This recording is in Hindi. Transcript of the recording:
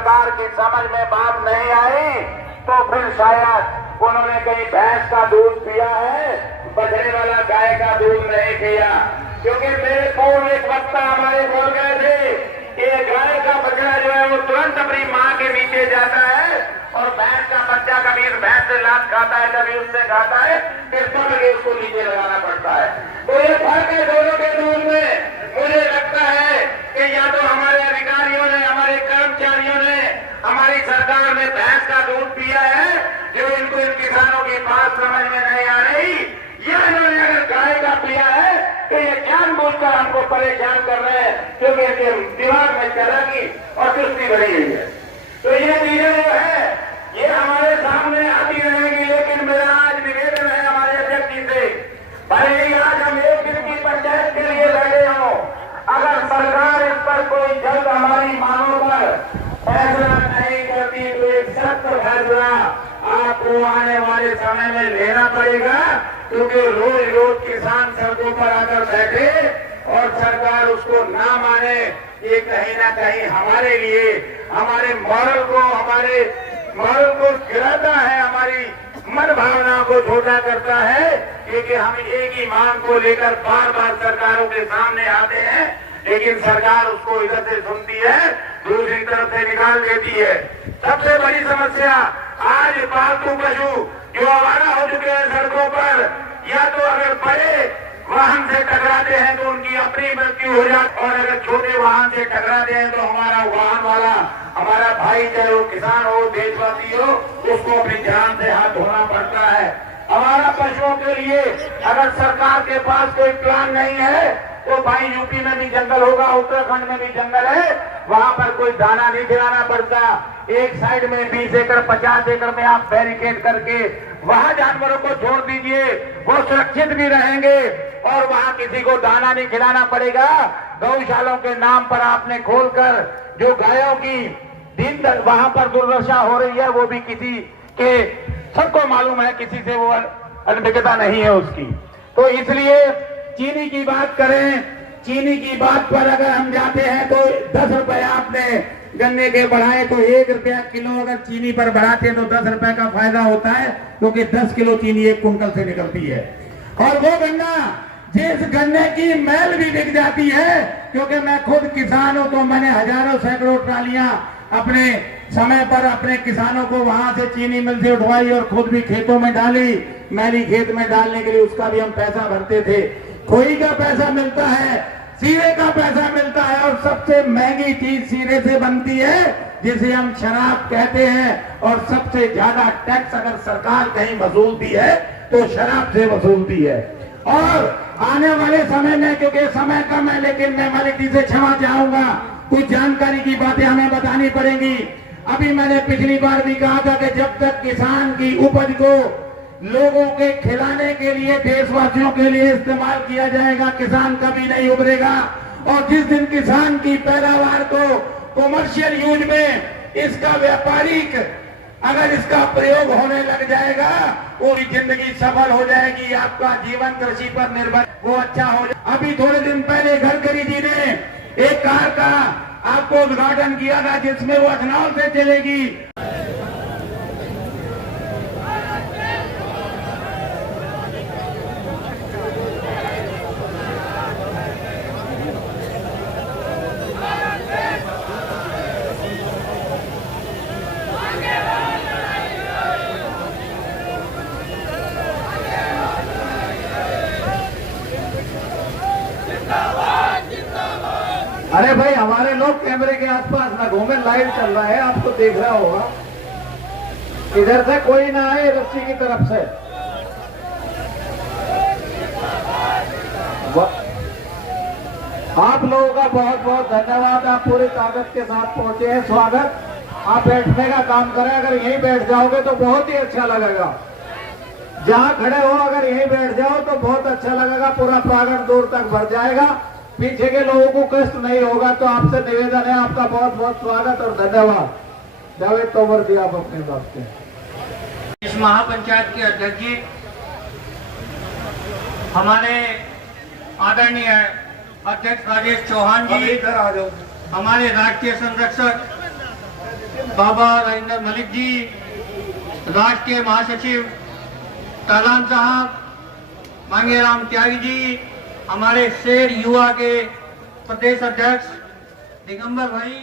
सरकार की समझ में बात नहीं आई तो फिर शायद उन्होंने कहीं भैंस का दूध पिया है, बछड़े वाला गाय का दूध नहीं पिया। क्योंकि मेरे पूर्व एक वक्ता हमारे बोल गए थे कि गाय का बछड़ा जो है वो तुरंत अपनी माँ के नीचे जाता है और भैंस का बच्चा कभी भैंस से लात खाता है, कभी उससे खाता है, फिर पकड़ के उसको नीचे लगाना पड़ता है। तो ये फर्क है दोनों के दूध में। मुझे लगता है कि या तो हमारे अधिकारियों ने, हमारे कर्मचारियों ने, हमारी सरकार ने भैंस का दूध पिया है जो इनको इन किसानों की बात समझ में नहीं आ रही, या इन्होंने अगर गाय का पिया है तो ये जानबूझकर हमको परेशान कर रहे हैं क्योंकि इनके दिमाग में चालाकी और चुस्ती भरी हुई है। तो ये चीजें जो है ये हमारे सामने आती रहेंगी। लेकिन मेरा आज निवेदन है हमारे अध्यक्ष जी से, भले ही आज हम एक दिन की पंचायत के लिए लगे हों, अगर सरकार इस पर कोई जल्द हमारी मांगों पर फैसला नहीं करती तो एक सख्त फैसला आपको आने वाले समय में लेना पड़ेगा। क्योंकि रोज रोज किसान सड़कों पर आकर बैठे और सरकार उसको ना माने, ये कहीं ना कहीं हमारे लिए हमारे मॉरल को गिराता है, हमारी मन भावना को छोटा करता है। क्योंकि हम एक ही मांग को लेकर बार बार सरकारों के सामने आते हैं, लेकिन सरकार उसको इधर से सुनती है, दूसरी तरफ से निकाल देती है। सबसे बड़ी समस्या आज पालतू पशु जो आवारा हो चुके हैं सड़कों पर, या तो अगर बड़े वाहन से टकराते हैं तो उनकी अपनी मृत्यु हो जाती, और अगर छोटे वाहन से टकराते हैं तो हमारा वाहन वाला, हमारा भाई, चाहे वो किसान हो, देशवासी हो, उसको अपनी जान से हाथ धोना पड़ता है। हमारा पशुओं के लिए अगर सरकार के पास कोई प्लान नहीं है तो भाई यूपी में भी जंगल होगा, उत्तराखंड में भी जंगल है, वहां पर कोई दाना नहीं खिलाना पड़ता। एक साइड में 20 एकड़ 50 एकड़ में आप बैरिकेड करके वहां जानवरों को छोड़ दीजिए, वो सुरक्षित भी रहेंगे और वहां किसी को दाना नहीं खिलाना पड़ेगा। गौशालों के नाम पर आपने खोलकर जो गायों की दिन वहां पर दुर्दशा हो रही है, वो भी किसी के, सबको मालूम है, किसी से वो अनभिज्ञता नहीं है उसकी। तो इसलिए चीनी की बात करें, चीनी की बात पर अगर हम जाते हैं तो 10 रुपए आपने गन्ने के बढ़ाए तो 1 रुपया किलो अगर चीनी पर बढ़ाते हैं तो 10 रुपए का फायदा होता है, क्योंकि 10 किलो चीनी 1 कुंटल से निकलती है। और वो गन्ना, जिस गन्ने की मैल भी बिक जाती है, क्योंकि मैं खुद किसान हूं तो मैंने हजारों सैकड़ों ट्रालियां अपने समय पर अपने किसानों को वहां से चीनी मिल से उठवाई और खुद भी खेतों में डाली। मैली खेत में डालने के लिए उसका भी हम पैसा भरते थे। खोई का पैसा मिलता है, सीरे का पैसा मिलता है, और सबसे महंगी चीज सीरे से बनती है जिसे हम शराब कहते हैं। और सबसे ज्यादा टैक्स अगर सरकार कहीं वसूलती है तो शराब से वसूलती है। और आने वाले समय में, क्योंकि समय कम है, लेकिन मैं मालिक जी से क्षमा चाहूंगा, कुछ जानकारी की बातें हमें बतानी पड़ेगी। अभी मैंने पिछली बार भी कहा था कि जब तक किसान की उपज को लोगों के खिलाने के लिए, देशवासियों के लिए इस्तेमाल किया जाएगा, किसान कभी नहीं उभरेगा। और जिस दिन किसान की पैदावार को कॉमर्शियल यूज में, इसका व्यापारिक अगर इसका प्रयोग होने लग जाएगा, पूरी जिंदगी सफल हो जाएगी। आपका जीवन कृषि पर निर्भर, वो अच्छा हो जाए। अभी थोड़े दिन पहले गडकरी जी ने एक कार का आपको उद्घाटन किया था जिसमें वो एथेनॉल से चलेगी। अरे भाई, हमारे लोग कैमरे के आसपास ना घूमे, लाइट चल रहा है, आपको देख रहा होगा। इधर से कोई ना आए, रस्सी की तरफ से। आप लोगों का बहुत बहुत धन्यवाद, आप पूरी ताकत के साथ पहुंचे हैं। स्वागत। आप बैठने का काम करें, अगर यहीं बैठ जाओगे तो बहुत ही अच्छा लगेगा। जहां खड़े हो अगर यहीं बैठ जाओ तो बहुत अच्छा लगेगा, पूरा प्रांगण दूर तक भर जाएगा, पीछे के लोगों को कष्ट नहीं होगा। तो आपसे निवेदन है, आपका बहुत बहुत स्वागत और धन्यवाद। जावेद तोमर जी, आप अपनी बात करें। इस महापंचायत के अध्यक्ष जी, हमारे आदरणीय अध्यक्ष राजेश चौहान जी, इधर आ जाओ। हमारे राष्ट्रीय संरक्षक बाबा राजेंद्र मलिक जी, राष्ट्रीय महासचिव तालान साहब, मांगेराम त्यागी जी, हमारे शेर युवा के प्रदेश अध्यक्ष दिगंबर भाई।